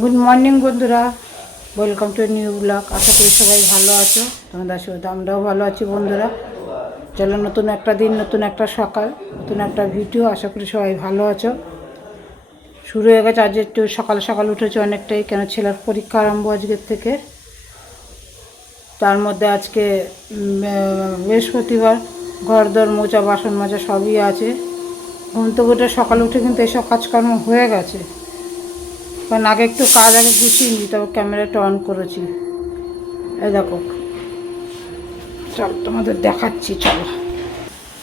Good morning বন্ধুরা, welcome to new blog. আশা করি সবাই ভালো আছো, তোমাদের সাথে আমরাও ভালো আছি বন্ধুরা। চলো, নতুন একটা দিন, নতুন একটা সকাল, নতুন একটা ভিডিও। আশা করি সবাই ভালো আছো। শুরু হয়ে গেছে, আজ একটু সকাল সকাল উঠেছে অনেকটাই, কেন ছেলের পরীক্ষা আরম্ভ আজকের থেকে। তার মধ্যে আজকে বৃহস্পতিবার, ঘর দর মোছা, বাসন মাজা সবই আছে। ঘুম থেকে উঠে সকালে উঠে কিন্তু এসব কাজকর্ম হয়ে গেছে, কারণ আগে একটু কাজ আগে গুছিয়ে নিই, তবে ক্যামেরাটা অন করেছি। এই দেখো, চল তোমাদের দেখাচ্ছি। চলো,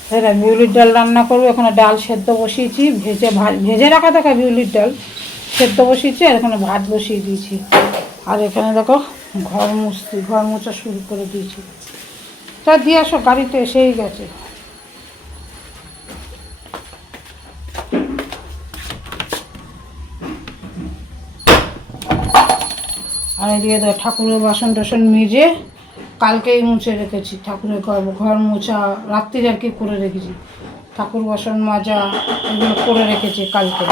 হ্যাঁ, বিউলির ডাল রান্না করবো। এখানে ডাল সেদ্ধ বসিয়েছি, ভেজে রাখা দেখা বিউলির ডাল সেদ্ধ বসিয়েছি, আর এখানে ভাত বসিয়ে দিয়েছি। আর এখানে দেখো ঘর মোছা শুরু করে দিয়েছি। তা দিয়ে আসো, গাড়িতে এসেই গেছে। আর এদিকে তো ঠাকুরের বাসন টাসন মেজে কালকেই মুছে রেখেছি। ঠাকুরের ঘর মোছা রাত্রির আর কি করে রেখেছি। ঠাকুর বাসন মাজা এগুলো করে রেখেছি কালকে,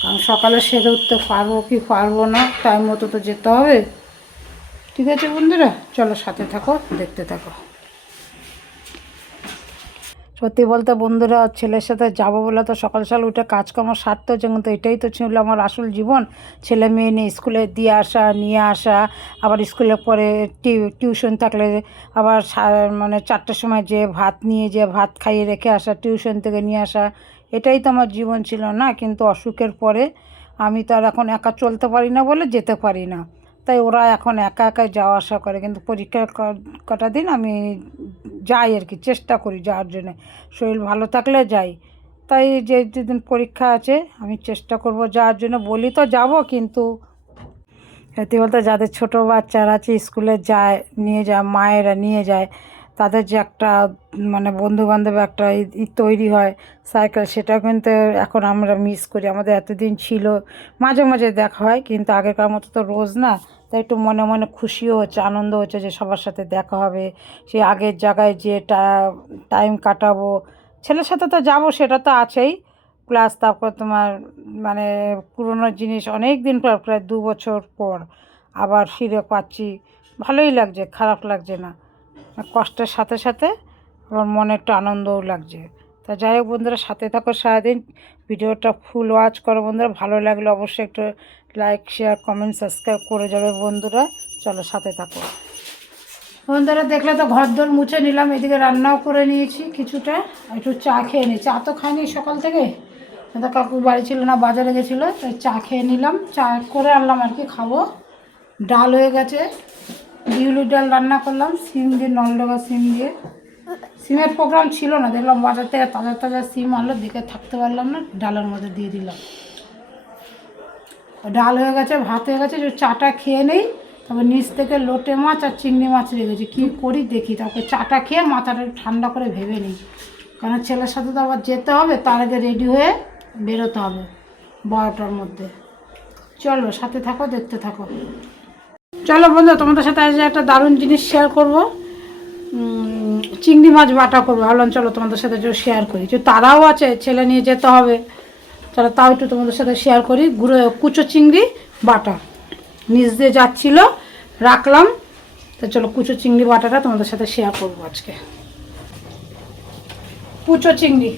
কারণ সকালে সেরে উঠতে পারবো কি পারবো না, টাইম মতো তো যেতে হবে। ঠিক আছে বন্ধুরা, চলো সাথে থাকো, দেখতে থাকো। সত্যি বলতে বন্ধুরা, ছেলের সাথে যাবো বলে তো সকাল সকাল উঠে কাজকর্ম সারতে হচ্ছে, কিন্তু এটাই তো ছিল আমার আসল জীবন। ছেলে মেয়ে নিয়ে স্কুলে দিয়ে আসা, নিয়ে আসা, আবার স্কুলে পরে টিউশন থাকলে আবার মানে 4টার সময় যে ভাত নিয়ে যে ভাত খাইয়ে রেখে আসা, টিউশন থেকে নিয়ে আসা, এটাই তো আমার জীবন ছিল না। কিন্তু অসুখের পরে আমি তো আর এখন একা চলতে পারি না বলে যেতে পারি না, তাই ওরা এখন একা একাই যাওয়া আসা করে। কিন্তু পরীক্ষার কটা দিন আমি যাই আর কি, চেষ্টা করি যাওয়ার জন্য। শরীর ভালো থাকলে যাই। তাই যে যেদিন পরীক্ষা আছে আমি চেষ্টা করব যাওয়ার জন্য। বলি তো যাব, কিন্তু সত্যি বলতে যাদের ছোটো বাচ্চারা আছে স্কুলে যায়, নিয়ে যায়, মায়েরা নিয়ে যায়, তাদের যে একটা মানে বন্ধুবান্ধব একটা তৈরি হয় সাইকেল, সেটা কিন্তু এখন আমরা মিস করি। আমাদের এতদিন ছিল, মাঝে মাঝে দেখা হয়, কিন্তু আগেকার মতো তো রোজ না। তাই একটু মনে মনে খুশিও হচ্ছে, আনন্দ হচ্ছে যে সবার সাথে দেখা হবে, সে আগের জায়গায় যে টাইম কাটাবো। ছেলের সাথে তো যাবো, সেটা তো আছেই, প্লাস তারপর তোমার মানে পুরনো জিনিস অনেক দিন পর, প্রায় 2 বছর পর আবার ফিরে পাচ্ছি। ভালোই লাগছে, খারাপ লাগছে না। কষ্টের সাথে সাথে আমার মনে একটু আনন্দও লাগছে। তা যাই হোক বন্ধুরা, সাথে থাকো সারাদিন, ভিডিওটা ফুল ওয়াচ করো বন্ধুরা। ভালো লাগলে অবশ্যই একটু লাইক, শেয়ার, কমেন্ট, সাবস্ক্রাইব করে যাবে বন্ধুরা। চলো সাথে থাকো বন্ধুরা। দেখলে তো ঘর দর মুছে নিলাম, এদিকে রান্নাও করে নিয়েছি কিছুটা, একটু চা খেয়ে নিই। চা তো খাইনি সকাল থেকে, তো কাকু বাড়ি ছিল না, বাজারে গেছিলো, তাই চা খেয়ে নিলাম। চা করে আনলাম আর কি, খাবো। ডাল হয়ে গেছে, বিউলির ডাল রান্না করলাম সিম দিয়ে, নলডোবা সিম দিয়ে। সিমের প্রোগ্রাম ছিল না, দেখলাম বাজার থেকে তাজা তাজা সিম আনলো, দেখে থাকতে পারলাম না, ডালের মধ্যে দিয়ে দিলাম। ডাল হয়ে গেছে, ভাত হয়ে গেছে, যে চাটা খেয়ে নেই। তারপর নিচ থেকে লোটে মাছ আর চিংড়ি মাছ রেখেছি, কী করি দেখি। তারপর চাটা খেয়ে মাথাটা ঠান্ডা করে ভেবে নিই, কারণ ছেলের সাথে তো আবার যেতে হবে, তার আগে রেডি হয়ে বেরোতে হবে 12টার মধ্যে। চলো সাথে থাকো, দেখতে থাকো। চলো বন্ধু, তোমাদের সাথে আজ একটা দারুণ জিনিস শেয়ার করবো। চিংড়ি মাছ বাটা করবো, ভাবলাম চলো তোমাদের সাথে একটু শেয়ার করি। যে তারাও আছে, ছেলে নিয়ে যেতে হবে, চলো তাও একটু তোমাদের সাথে শেয়ার করি। কুচো চিংড়ি বাটা নিচ দিয়ে যাচ্ছিলো, রাখলাম। তো চলো কুচো চিংড়ি বাটাটা তোমাদের সাথে শেয়ার করবো আজকে। কুচো চিংড়ি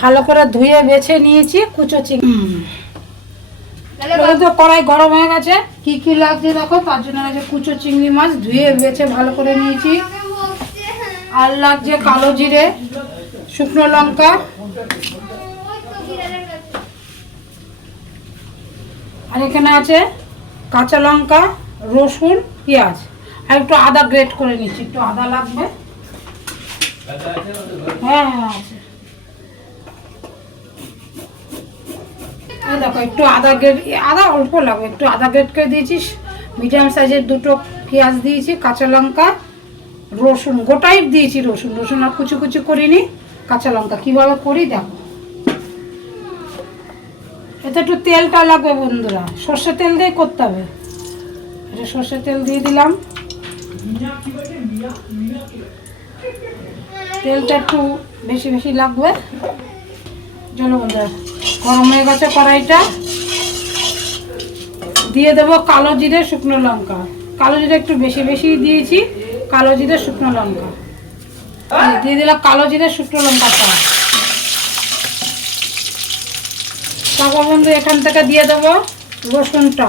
ভালো করে ধুয়ে বেছে নিয়েছি, কুচো চিংড়ি। তো কড়াই গরম হয়ে গেছে, কি কি লাগছে দেখো। তার জন্য আছে কুচো চিংড়ি মাছ, ধুয়ে বেছে ভালো করে নিয়েছি। আর লাগছে কালো জিরে, শুকনো লঙ্কা, আর এখানে আছে কাঁচা লঙ্কা, রসুন, পেঁয়াজ, আর একটু আদা গ্রেট করে নিচ্ছি। একটু আদা লাগবে। হ্যাঁ হ্যাঁ আছে। দেখো একটু আদা অল্প লাগবে, একটু আদা গ্রেট করে দিয়েছি। মিডিয়াম সাইজের 2টো পেঁয়াজ দিয়েছি, কাঁচা লঙ্কা, রসুন গোটাই দিয়েছি। রসুন আর কুচি কুচি করিনি। কাঁচা লঙ্কা কীভাবে করি দেখো। এতে একটু তেলটা লাগবে বন্ধুরা, সর্ষে তেল দিয়ে করতে হবে। এটা সর্ষে তেল দিয়ে দিলাম। তেলটা একটু বেশি বেশি লাগবে। চলো বন্ধুরা গরম হয়ে গেছে কড়াইটা, দিয়ে দেবো কালো জিরে শুকনো লঙ্কা। কালো জিরে একটু বেশি বেশি দিয়েছি, কালো জিরে শুকনো লঙ্কা দিয়ে দিলাম। কালো জিরে শুকনো লঙ্কাটা, তারপর বন্ধু এখান থেকে দিয়ে দেবো রসুনটা,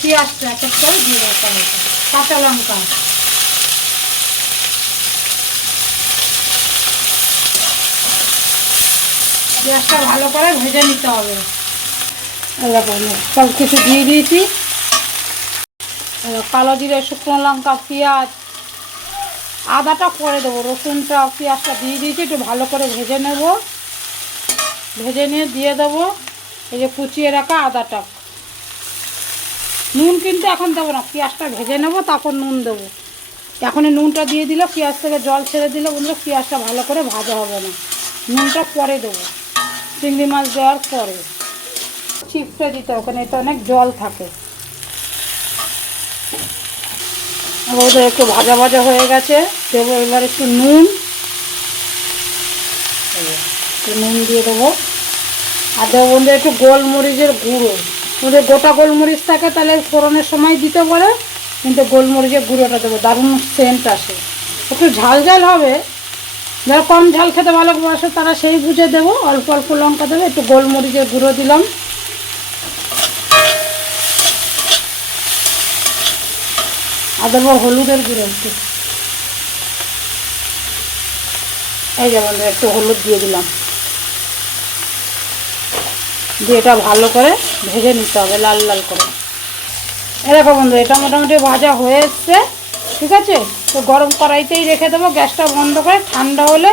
পেঁয়াজটা এক এক করে দিয়ে দেবো, কাঁচা লঙ্কা, পেঁয়াজটা ভালো করে ভেজে নিতে হবে। সব কিছু দিয়ে দিয়েছি, কালো জিরে শুকনো লঙ্কা পেঁয়াজ আদাটা করে দেবো, রসুনটা পেঁয়াজটা দিয়ে দিয়েছি, একটু ভালো করে ভেজে নেব। ভেজে নিয়ে দিয়ে দেবো এই যে কুচিয়ে রাখা আদাটা। নুন কিন্তু এখন দেবো না, পেঁয়াজটা ভেজে নেব তারপর নুন দেবো। এখনই নুনটা দিয়ে দিলে পেঁয়াজ থেকে জল ছেড়ে দিলে বন্ধুরা পেঁয়াজটা ভালো করে ভাজা হবে না, নুনটা পরে দেবো চিংড়ি মাছ দেওয়ার পরে। চিপটা দিতে ওখানে এতে অনেক জল থাকে। ওদের একটু ভাজা ভাজা হয়ে গেছে, দেবো এবার একটু নুন, নুন দিয়ে দেবো। আর দেবো বন্ধু একটু গোলমরিচের গুঁড়ো, ওদের গোটা গোলমরিচ থাকে তাহলে ফোড়নের সময় দিতে পারে, কিন্তু গোলমরিচের গুঁড়োটা দেবো, দারুণ সেন্ট আসে। একটু ঝাল ঝাল হবে, যারা কম ঝাল খেতে ভালোবাসে তারা সেই বুঝে দেবো। অল্প অল্প লঙ্কা দেবো, একটু গোলমরিচের গুঁড়ো দিলাম। আর দেবো হলুদের গুঁড়ো একটু, এই যেমন একটু হলুদ দিয়ে দিলাম, দিয়ে এটা ভালো করে ভেজে নিতে হবে লাল লাল করে। এরকম বন্ধু এটা মোটামুটি ভাজা হয়ে এসছে, ঠিক আছে। তো গরম কড়াইতেই রেখে দেবো, গ্যাসটা বন্ধ করে। ঠান্ডা হলে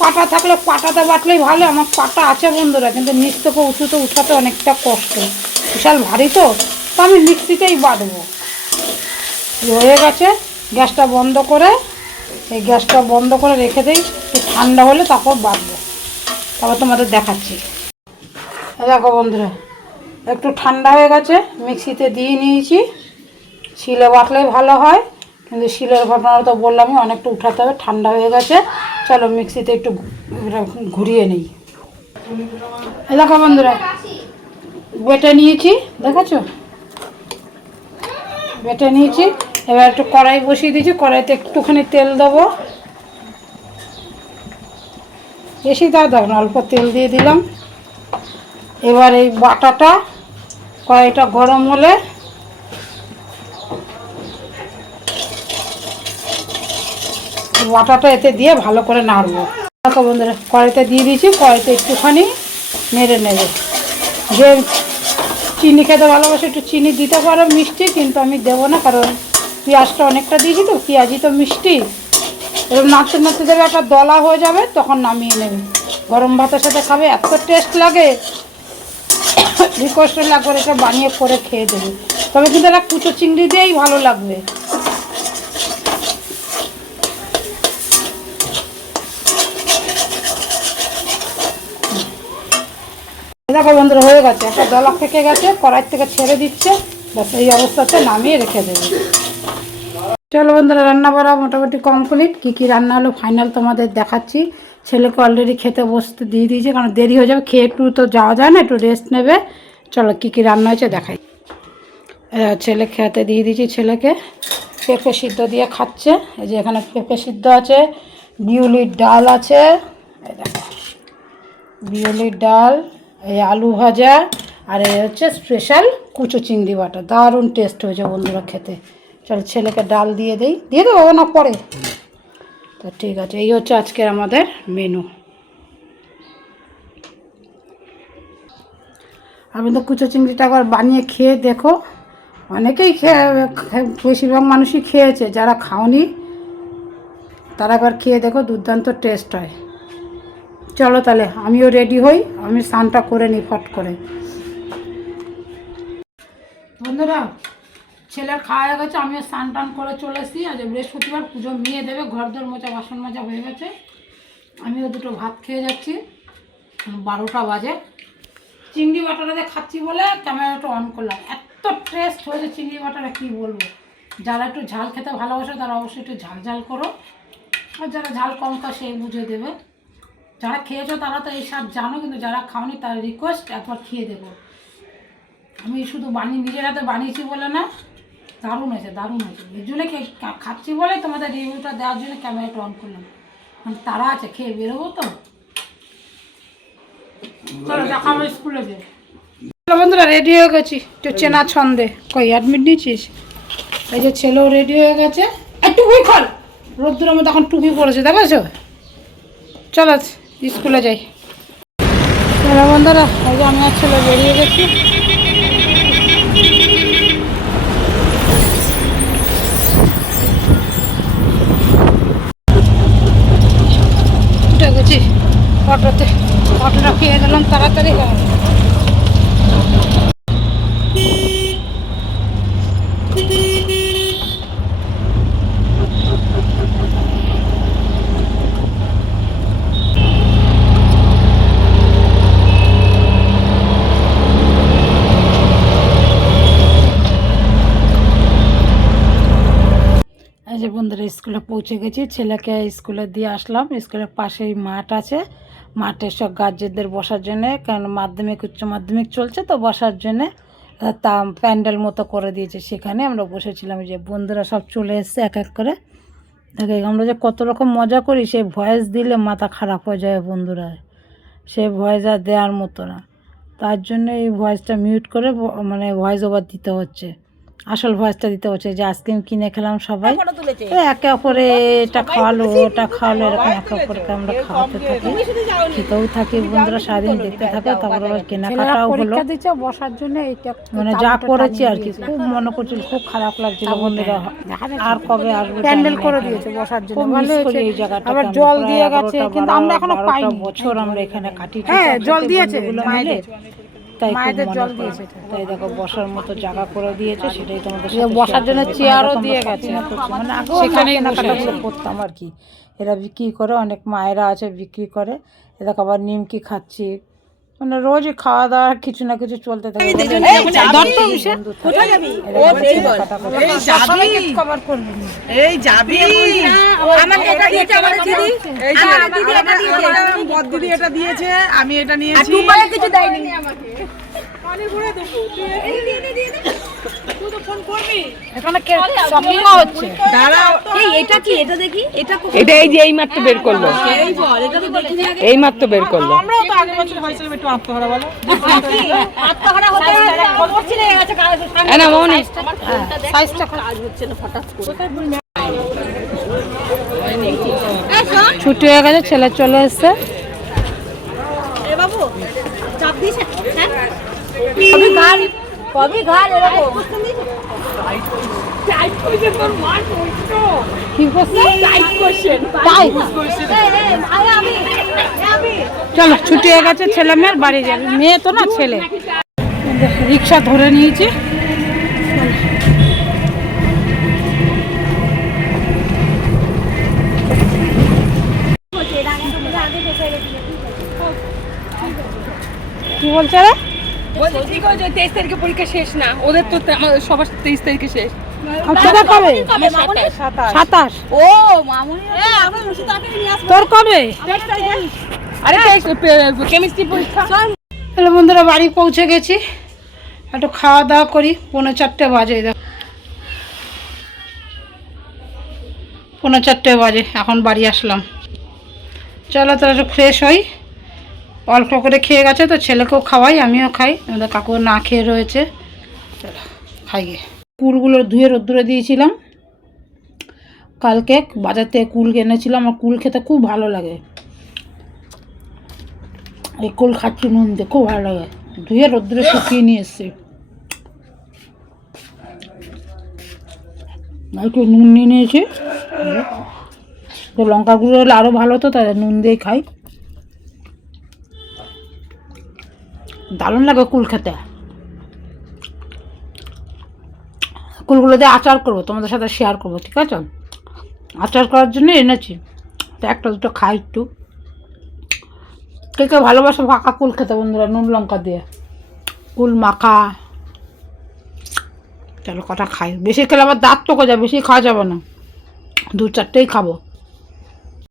পাটা থাকলে পাটাতে বাটলেই ভালো। আমার পাটা আছে বন্ধুরা, কিন্তু নিচ থেকে উঁচুতে উঠাতে অনেকটা কষ্ট, বিশাল ভারী তো আমি মিক্সিতেই বাটবো। হয়ে গেছে, গ্যাসটা বন্ধ করে, এই গ্যাসটা বন্ধ করে রেখে দিই, ঠান্ডা হলে তারপর বাটবো, তারপর তোমাদের দেখাচ্ছি। দেখো বন্ধুরা একটু ঠান্ডা হয়ে গেছে, মিক্সিতে দিয়ে নিয়েছি। শিলে বাটলেই ভালো হয়, কিন্তু শিলের ঘটনা তো বললামই অনেকটা উঠাতে হবে। ঠান্ডা হয়ে গেছে, চলো মিক্সিতে একটু ঘুরিয়ে নিই। দেখো বন্ধুরা বেটে নিয়েছি, দেখেছো বেটে নিয়েছি। এবার একটু কড়াই বসিয়ে দিয়েছি, কড়াইতে একটুখানি তেল দেবো, বেশি দাও দাও না, অল্প তেল দিয়ে দিলাম। এবার এই বাটাটা, কড়াইটা গরম হলে বাটাটা এতে দিয়ে ভালো করে নাড়বো। দেখো বন্ধুরা কড়াইতে দিয়ে দিয়েছি, কড়াইতে একটুখানি নেড়ে নেবে। যে চিনি খেতে ভালোবাসে একটু চিনি দিতে পারো মিষ্টি, কিন্তু আমি দেবো না, কারণ পেঁয়াজটা অনেকটা দিয়েছি তো, পেঁয়াজই তো মিষ্টি। এরকম নাড়তে নাড়তে দেবে, একটা দলা হয়ে যাবে, তখন নামিয়ে নেবে। গরম ভাতের সাথে খাবে, এত টেস্ট লাগে, রিকোয়েস্ট লাগবে এটা বানিয়ে করে খেয়ে দেবে। তবে কিন্তু এটা কুচো চিংড়ি দিয়েই ভালো লাগবে। দেখো বন্ধুরা হয়ে গেছে, একটা দলা থেকে গেছে, কড়াই থেকে ছেড়ে দিচ্ছে, ব্যাস এই অবস্থাতে নামিয়ে রেখে দেবে। চলো বন্ধুরা রান্না করা মোটামুটি কমপ্লিট। কী কী রান্না হলো ফাইনাল তোমাদের দেখাচ্ছি। ছেলেকে অলরেডি খেতে বসতে দিয়ে দিয়েছে, কারণ দেরি হয়ে যাবে, খেয়ে একটু তো যাওয়া যায় না, একটু রেস্ট নেবে। চলো কী কী রান্না হয়েছে দেখাই। ছেলে খেতে দিয়ে দিয়েছি, ছেলেকে পেঁপে সিদ্ধ দিয়ে খাচ্ছে। এই যে এখানে পেঁপে সিদ্ধ আছে, বিউলির ডাল আছে, এই দেখো বিউলির ডাল, এই আলু ভাজা, আর এই হচ্ছে স্পেশাল কুচো চিংড়ি বাটা। দারুণ টেস্ট হয়েছে বন্ধুরা খেতে। চল ছেলেকে ডাল দিয়ে দেবো না পরে। তো ঠিক আছে, এই হচ্ছে আজকের আমাদের মেনু। আমি তো কুচো চিংড়িটা একবার বানিয়ে খেয়ে দেখো, অনেকেই বেশিরভাগ মানুষই খেয়েছে, যারা খাওনি তারা একবার খেয়ে দেখো, দুর্দান্ত টেস্ট হয়। চলো তাহলে আমিও রেডি হই, আমি স্নানটা করে নিই ফট করে। বন্ধুরা ছেলের খাওয়া হয়ে গেছে, আমিও স্নান টান করে চলে এসেছি। আজ বৃহস্পতিবার, পুজো মেয়ে দেবে, ঘরদোর মোছা বাসন মাজা হয়ে গেছে। আমিও দুটো ভাত খেয়ে যাচ্ছি, 12টা বাজে। চিংড়ি বাটাটা দিয়ে খাচ্ছি বলে ক্যামেরাটা অন করলাম। এত টেস্ট হয়েছে চিংড়ি বাটাটা কী বলবো। যারা একটু ঝাল খেতে ভালোবাসে তারা অবশ্যই একটু ঝাল ঝাল করো, আর যারা ঝাল কম খায় সেই বুঝে দেবে। যারা খেয়েছো তারা তো এই স্বাদ জানো, কিন্তু যারা খাওনি তার রিকোয়েস্ট একবার খেয়ে দেবো। আমি শুধু নিজের হাতে বানিয়েছি বলে না, দারুণ হয়েছে, দারুণ হয়েছে। এর জন্য খাচ্ছি বলে তোমাদের রিভিউটা দেওয়ার জন্য ক্যামেরাটা অন করলাম। মানে তারা আছে, খেয়ে বেরোবো তো। চলো দেখা আমার স্কুলে যে। বন্ধুরা রেডি হয়ে গেছি, একটু চেনা ছন্দে। কই অ্যাডমিট নিয়েছিস? এই যে ছেলেও রেডি হয়ে গেছে। একটু টুকুই খোল, রোদ্দুরের মধ্যে এখন টুকুই পড়েছে, দেখেছো? চলো স্কুলে যাই। চলো বন্ধুরা, এই যে আমি আর ছেলে বেরিয়ে গেছি। উঠে গেছি অটোতে, অটোটা পেয়ে গেলাম তাড়াতাড়ি। এই যে বন্ধুরা স্কুলে পৌঁছে গেছি, ছেলেকে স্কুলে দিয়ে আসলাম। স্কুলের পাশেই মাঠ আছে, মাঠে সব গার্জেনদের বসার জন্যে, কারণ মাধ্যমিক উচ্চ মাধ্যমিক চলছে তো, বসার জন্যে তা প্যান্ডেল মতো করে দিয়েছে, সেখানে আমরা বসেছিলাম। যে বন্ধুরা সব চলে এসছে এক এক করে। দেখে আমরা যে কত রকম মজা করি, সেই ভয়েস দিলে মাথা খারাপ হয়ে যায় বন্ধুরা, সেই ভয়েস আর দেওয়ার মতো না। তার জন্য এই ভয়েসটা মিউট করে মানে ভয়েস ওভার দিতে হচ্ছে, আসল ভয়েসটা দিতে হচ্ছে। যে আইসক্রিম কিনে খেলাম সবাই, একে অপরে এটা খাওয়ালো ওটা খাওয়ালো, এরকম একে অপরকে আমরা খাওয়াতে থাকি, খেতেও থাকি। বন্ধুরা সারাদিন দেখতে থাকে, তারপর আবার কেনাকাটাও হলো বসার জন্য। মানে যা করেছি আর কি, খুব মনে করছিল, খুব খারাপ লাগছিল বন্ধুরা। আর কবে আসবে, প্যান্ডেল করে দিয়েছে বসার জন্য, ভালো হয়েছে এই জায়গাটা। আবার জল দিয়ে গেছে, কিন্তু আমরা এখনো পাইনি। বছর আমরা এখানে কাটি, হ্যাঁ জল দিয়েছে মায়েদের, তাই মায়েদের জল দিয়েছে। তাই দেখো বসার মতো জায়গা করে দিয়েছে, সেটাই তোমাদের বসার জন্য চেয়ারও দিয়ে গেছে। মানে সেখানেই কেনাকাটাগুলো করতাম আর কি। এরা বিক্রি করে, অনেক মায়েরা আছে বিক্রি করে। এ দেখো আবার নিমকি খাচ্ছি, মানে রোজই খাওয়া দাওয়া কিছু না কিছু চলতে থাকে। আমি এটা নিয়েছি। এটা এই যে এই মাত্র বের করলো, এই মাত্র বের করলো। ছুটি হয়ে গেছে, ছেলে চলে এসছে। চলো ছুটি হয়ে গেছে, ছেলে মেয়ের বাড়ি যাবে। মেয়ে তো না, ছেলে। রিক্সা ধরে নিয়েছি। কি বলছে রে? 23 তারিখে পরীক্ষা শেষ না ওদের, তো সবার 23 তারিখে শেষ। তোর কবে? আরে কেমিস্ট্রি পরীক্ষা। হ্যালো বন্ধুরা, বাড়ি পৌঁছে গেছি, একটু খাওয়া দাওয়া করি। 3:45 বাজে, দেখো 3:45 বাজে, এখন বাড়ি আসলাম। চলো তাহলে একটু ফ্রেশ হই। অল্প করে খেয়ে গেছে তো, ছেলেকেও খাওয়াই, আমিও খাই। আমাদের কাকু না খেয়ে রয়েছে, চলো খাই গে। কুলগুলো ধুয়ে রোদ্দুরে দিয়েছিলাম কালকে, বাজার থেকে কুল কিনেছিলাম। আমার কুল খেতে খুব ভালো লাগে, এই কুল খাচ্ছি নুন দিয়ে, খুব ভালো লাগে। ধুয়ে রোদ্দুরে শুকিয়ে নিয়ে এসছি। একটু নুন নিয়ে নিয়েছি, তো লঙ্কা গুঁড়ো হলে আরও ভালো হতো, তাই নুন দিয়ে খাই। দারুণ লাগে কুল খেতে। কুলগুলো দিয়ে আচার করবো, তোমাদের সাথে শেয়ার করবো, ঠিক আছে? আচার করার জন্য এনেছি, তো একটা দুটো খাই একটু। কে কে ভালোবাসো পাকা কুল খেতে বন্ধুরা, নুন লঙ্কা দিয়ে কুল মাখা। চলো কটা খাই, বেশি খেলে আবার দাঁত টোকে যায়, বেশি খাওয়া যাবে না, 2-4টেই খাবো।